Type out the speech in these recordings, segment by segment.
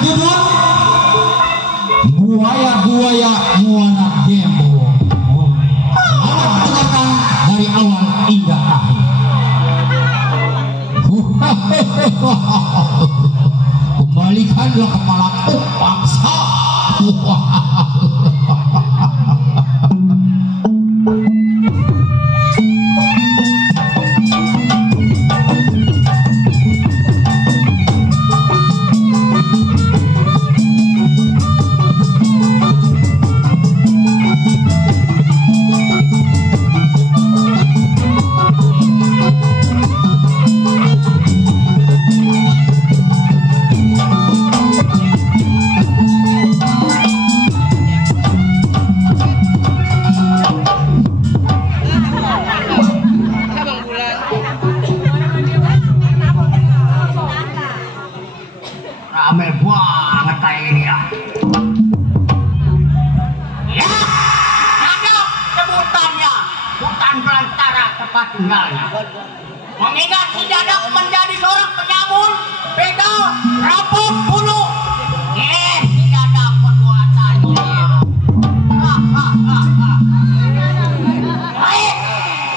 berjudul Buaya-buaya Muara Gembong. Selamat mendengarkan dari awal hingga akhir. Kembalikanlah kepalaku bangsa. Rame banget kayak ini ya. Ya, ada sebutannya, hutan belantara tempat tinggalnya. Mengingat si Dadak menjadi seorang penyamun, begal, rampok, bulu. Si Dadak perbuatannya. Baik,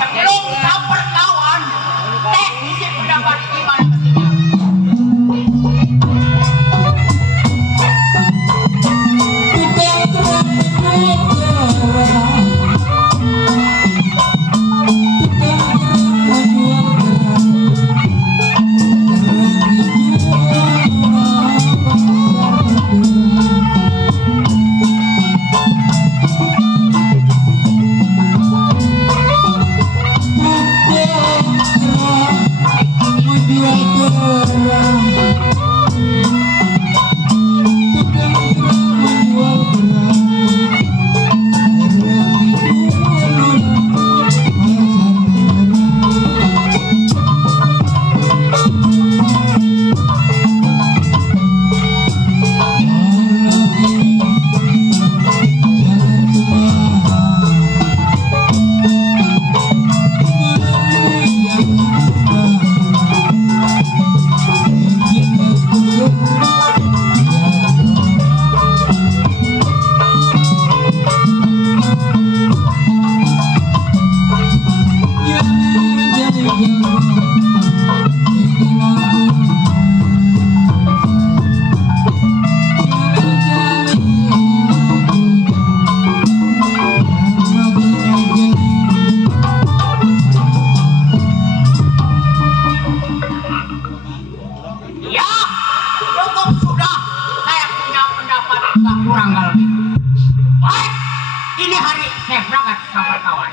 sebelum samper kawan, isi pendapat gimana mestinya. Ini hari saya berangkat sampai kawan.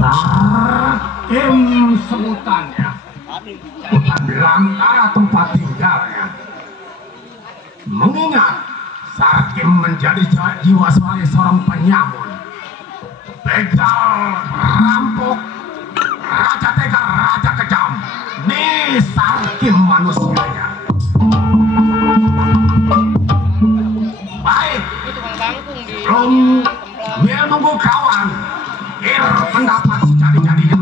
Saking sebutannya, hutan belantara tempat tinggalnya. Mengingat Sakim menjadi jiwa sebagai seorang penyamun, begal, perampok, raja tega, raja kejam. Nih Sakim manusianya. Baik, belum menunggu kawan, pendapat jadi-jadinya.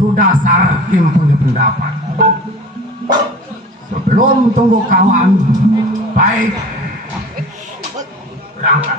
justru dasar yang punya pendapat. Sebelum tunggu kawan, baik berangkat.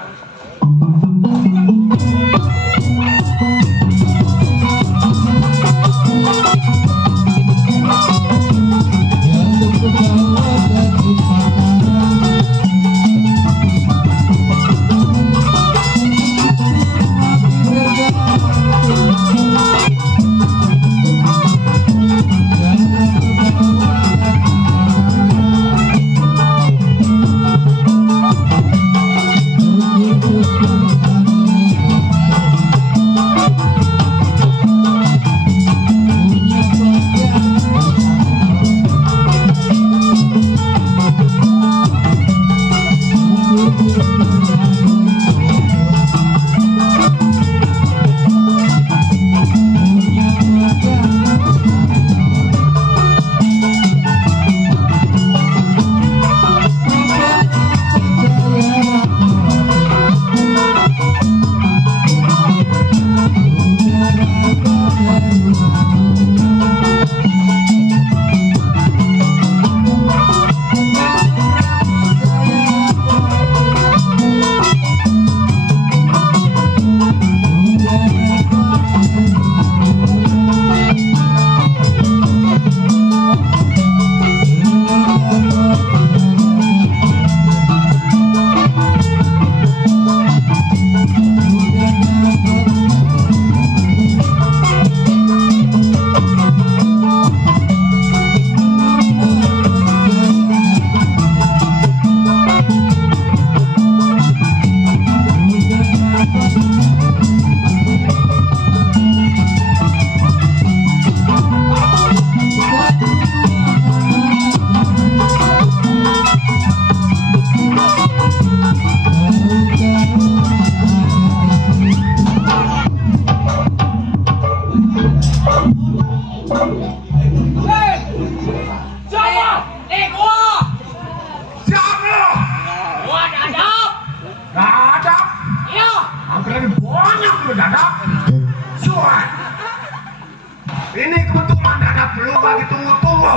Ini kebetulan ada belum lagi tunggu-tunggu.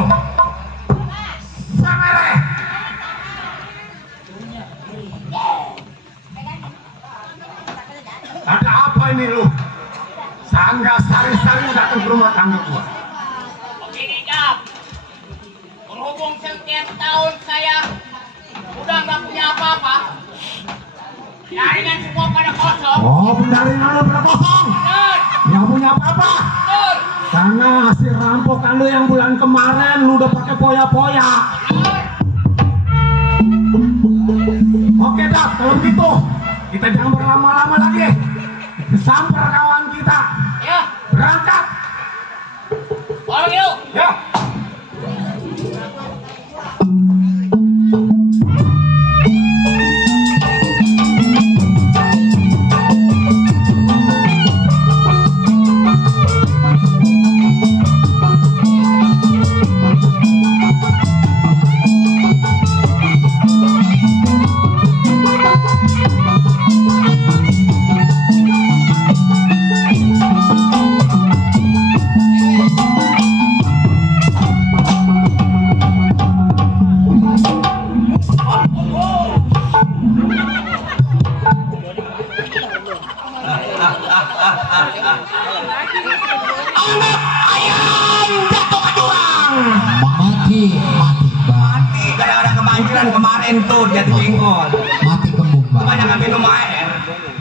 Samere. Ada apa ini lu? Sangga sari-sari datang ke rumah tangga gua. Begini, Jam. Berhubung setiap tahun saya udah nggak punya apa-apa, jaringan semua pada kosong. Oh, penjaringan lu pada kosong. Bener, Nggak punya apa-apa. bener, Karena hasil rampokan lu yang bulan kemarin lu udah pakai poya-poya. bener. Oke dah, kalau gitu kita jangan berlama-lama lagi. Sampai kawan kita Ya, berangkat. orang yuk. Ya. Anak ayam jatuh ke jurang. Mati bang. Mati gara-gara kebanjiran kemarin tuh jatuh jengkol. Mati kembung bang. Kebanyakan minum air.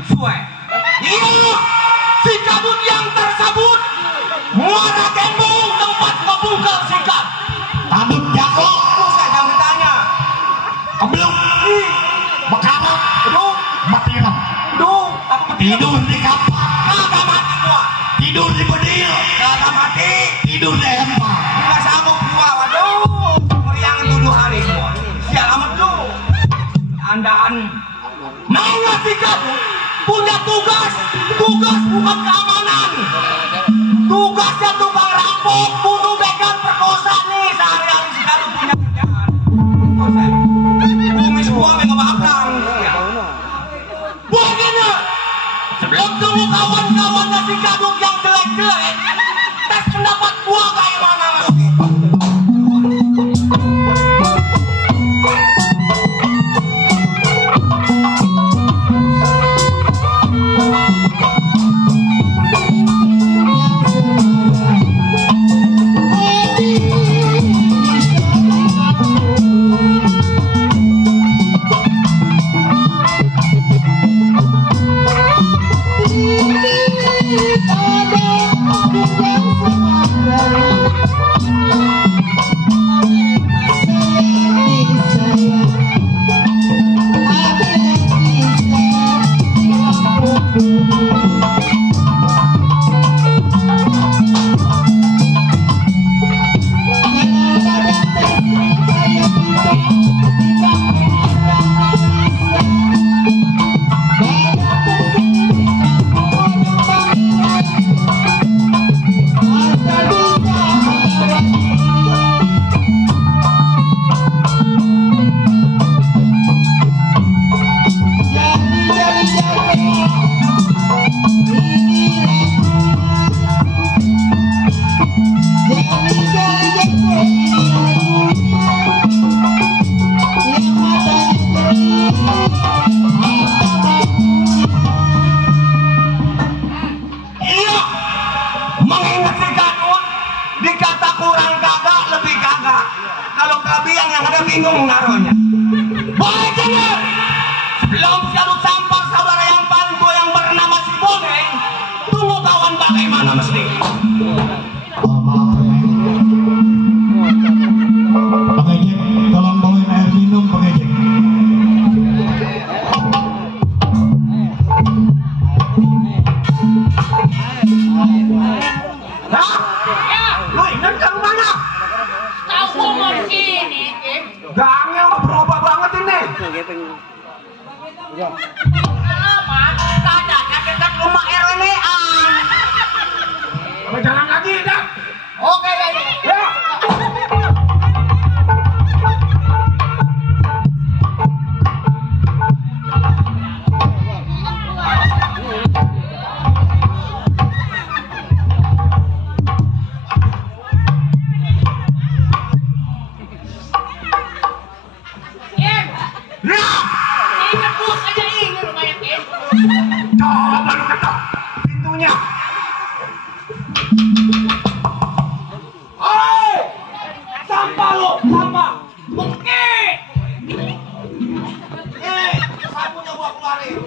Suwe. Iya, si kabut yang tersebut Muara Gembong tempat ngebungkal sikat. Tabib jatuh. Saya jangan ditanya. Keblung. Bekarang. Aduh, Mati bang. aduh, aku Tidur di kapal. kagak mati gua. Tidur di bedil. Kagak mati. Tidur di empang. Nggak sanggup gua. Waduh, meriangan 7 hari gua. Sial amat lu. Andaan. Mau nggak sikat? Punya tugas bukan keamanan. Tugasnya tukang rampok, bunuh, begal, perkosa nih. Sehari-hari sekarang punya kerjaan. Kumis gua mega bakang. Begini, sebelum tunggu kawan-kawannya si kabuk yang jelek-jelek, tes pendapat kurang gagak lebih gagak. Kalau kabiang yang ada bingung naruhnya. Boleh dengar? Sebelum siarut sampar saudara yang pandu yang bernama si Boneng, tunggu kawan bagaimana mesti. Maaf pakai Jack, tolong bawain air minum pakai Jack. Lu ingat ke rumahnya? Tahu mau sini, Gangnya udah berubah banget ini. Kenapa? Tanya dekat rumah RW nih. Apa jalan lagi, Dak? Oke, Ya. Coba lu ketok pintunya. Oi! Sampah lu, sampah. Oke. Sabunnya gua keluarin.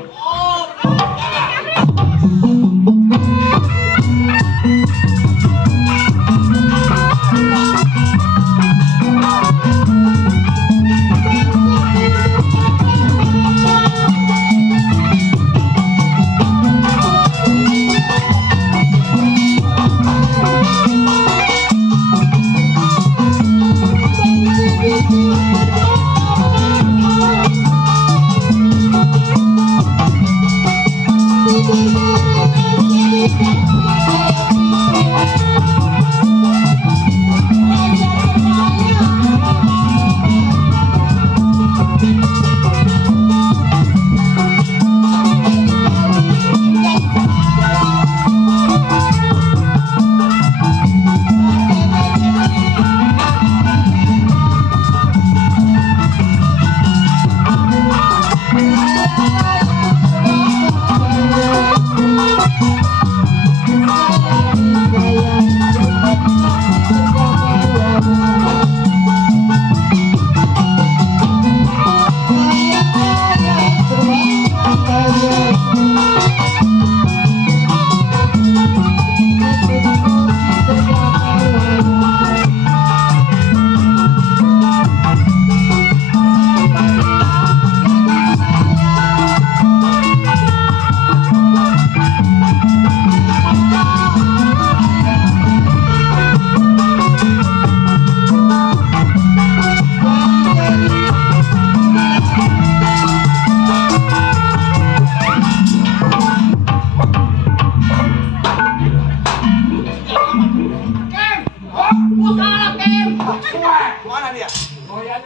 Mana dia?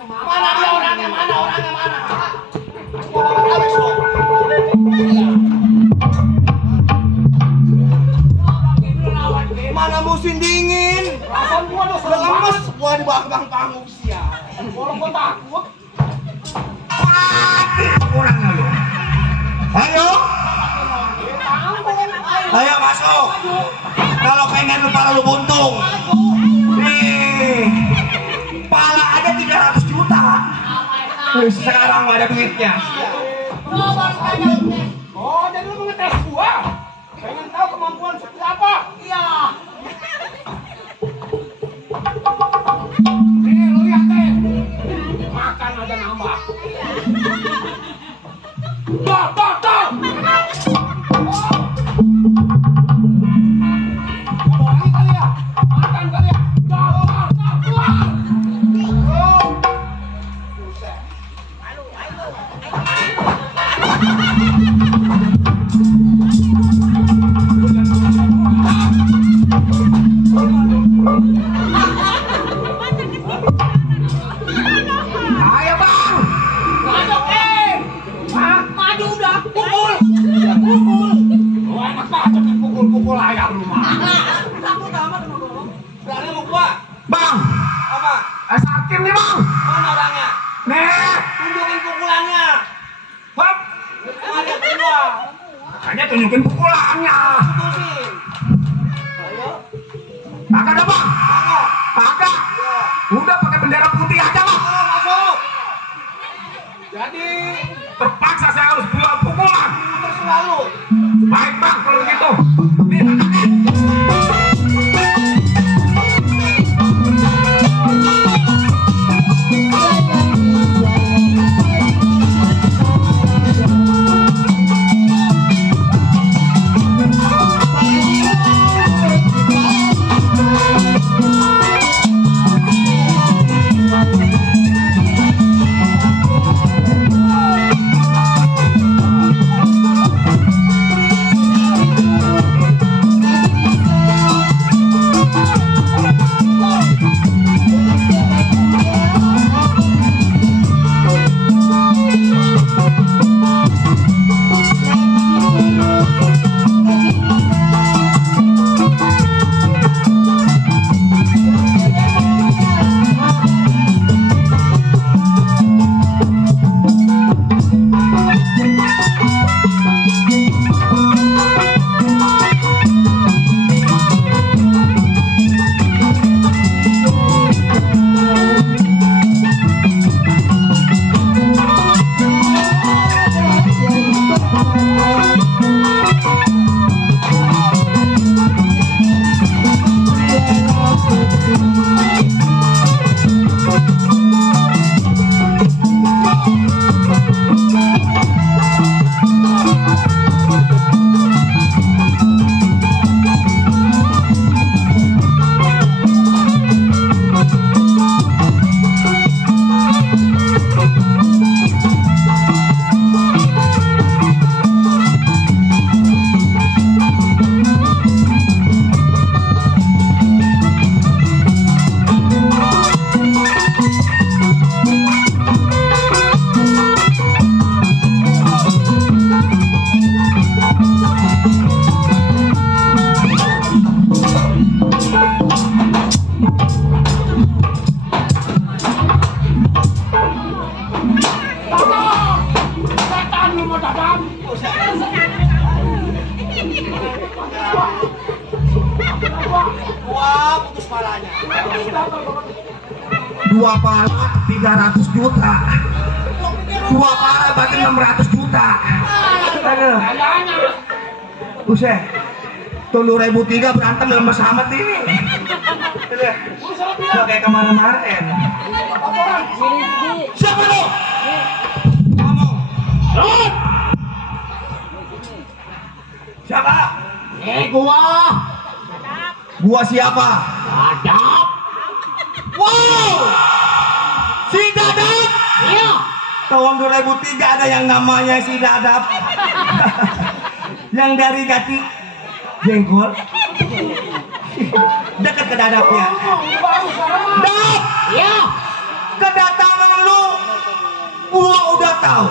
Mana dia orangnya? Mana orangnya? Mana? Habis lu. Mana musim dingin? Perasaan gua udah serem Lemes banget. gua di belakang panggung sia. Kalau gua takut. Kurangnya lu. Ayo, ayo masuk. Kalau pengen lu para lu buntung. Nih, pala aja 300 juta. Sekarang ada duitnya. Oh, jadi lu ngetes gua? Pengen tahu kemampuan seperti apa? Iya. Nih, lu lihat deh. Makan aja nambah. Tuh, tuh, tuh. Mau lagi kali ya? Makan kali ya? Tuh, tuh, tuh, keluar. Tuh. Buset. Ayo bang. Masuk, Hah? maju udah. Pukul. Pukul. Lu enak banget pukul-pukul ayam lu mah. Takut amat lu. Berani mau gua? Bang, Apa? sakit nih bang. Mana orangnya? Nih, Tunjukin pukulannya. hop. Ada gua. Makanya tunjukin pukulannya. Putusin. Kagak ada bang. Kagak. Wah, putus palanya. 2 pala 300 juta. 2 pala berarti 600 juta. Aduh. Buset. Tahun 2003 berantem lemes amat ini. Udah kayak kemarin-kemarin. Siapa lu? Ngomong. Siapa? Gua. Gua siapa? Dadap. Wow! Si Dadap? Iya. Tahun 2003 ada yang namanya si Dadap. Yang dari Gati Jengkol. Dekat ke Dadapnya. Dap! Iya. Kedatangan lu gua udah tahu.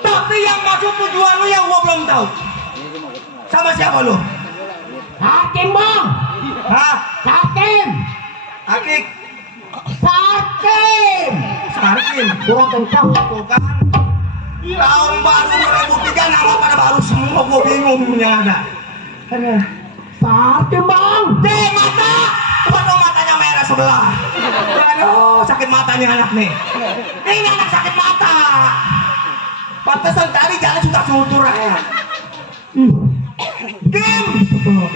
Tapi yang maksud tujuan lu yang gua belum tahu. Sama siapa lu? Hakim, Bang. Hah? Hakim. Akik? Hakim. Sarkin? Kurang kencang. Tuh kan? Tahun baru 2003 nama pada baru semua, gua bingung yang ada. Aduh. Hakim, Bang. Deh mata! Waduh matanya merah sebelah. Aduh sakit mata nih anak nih. Ini anak sakit mata. Pantesan tadi jalan sudah sultur aja. Kim!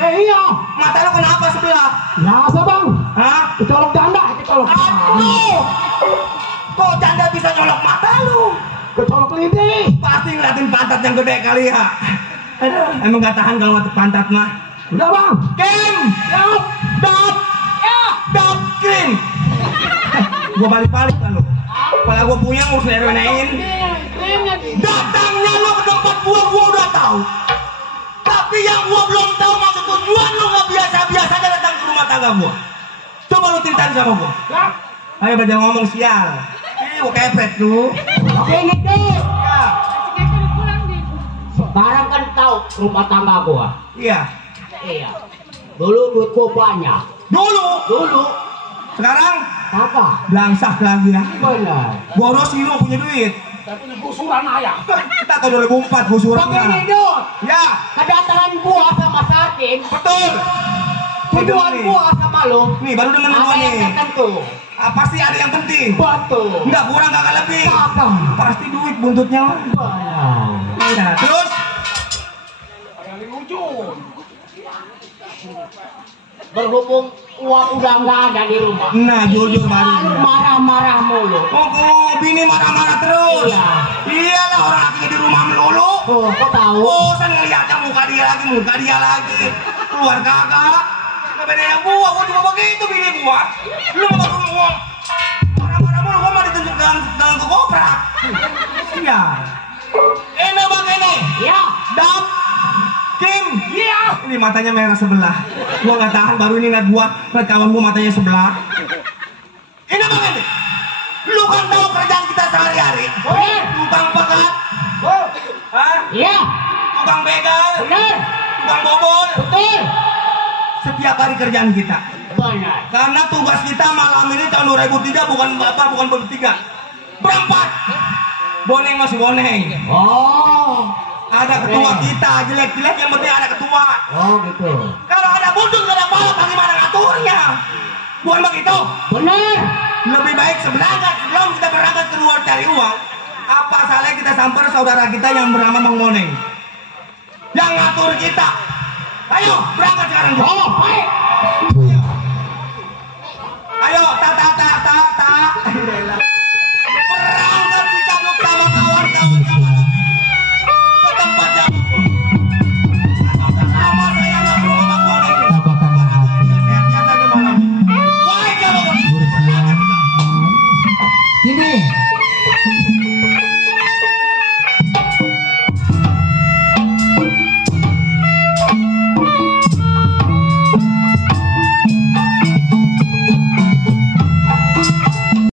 Iya. Mata lu kenapa sebelah? Biasa, Bang. Hah? Kecolok janda, kecolok. Aduh! Kok janda bisa nyolok mata lu? Kecolok lidi. Pasti ngeliatin pantat yang gede kali ya. Aduh, emang gak tahan kalau ngeliatin pantat mah. Udah, Bang. Kim! Yap. Dap! Ya. Dap! Kim! Gua balik-balik kan lu. Kalau gua punya mau serwenain. Datangnya lu ke tempat gua udah tahu. Tapi yang gua belum tahu maksud tujuan lu gak biasa-biasa aja datang ke rumah tangga gua. Coba lu ceritain sama gua. Ayo belajar ngomong sial. Ih, gua kepet lu. Oke, ini tuh. Ya. Sekarang kan tahu rumah tangga gua. Iya. Iya. Dulu duit gua banyak. Dulu. Sekarang Kagak. blangsah lagi ya. Benar. Boros lu punya duit. Tapi gusuran ayah. Kita tahun 2004 gua surat. Begini, Dut. Ya, Kedatangan gua sama Sakin. betul. Tujuan gua sama lu. Nih baru demen gua Ada yang nih. tertentu. Pasti ada yang penting. Betul. Enggak kurang kakak lebih. Kagak. Pasti duit buntutnya. Benar. Nah, terus Yang ujung. Berhubung uang udah nggak ada di rumah. nah jujur baru. Selalu marah-marah mulu. Oh, bini marah-marah terus. Iya. Iyalah orang lakinya di rumah melulu. Oh, kok tahu? Bosan ngeliatnya muka dia lagi. Keluar kagak. Gak beda yang gua juga begitu bini gua. Lu mau baru ngomong. Marah-marah mulu, gua mah ditunjuk dengan kekoprak. Iya. Ini bang ini. Ya. Dap. Kim. Iya. Ini matanya merah sebelah. Gua nggak tahan baru ini ngeliat gua. Ngeliat kawan gua matanya sebelah. Ini bang ini. Lu kan tahu kerjaan kita sehari-hari. Benar. Tukang pekat. Hah? Iya. Tukang begal. Benar. Tukang bobol. Betul. Setiap hari kerjaan kita. Benar. Karena tugas kita malam ini tahun 2003 bukan bapak, bukan bertiga. Berempat. Boneng masih boneng. Oh. Ada ketua kita, jelek-jelek yang penting ada ketua. Oh gitu. Kalau ada buntut gak ada balap, bagaimana ngaturnya? Bukan begitu? Benar. Lebih baik sebelum kita berangkat keluar cari uang, apa salahnya kita samper saudara kita yang bernama Bang Boneng, yang ngatur kita. Ayo berangkat sekarang. Oh.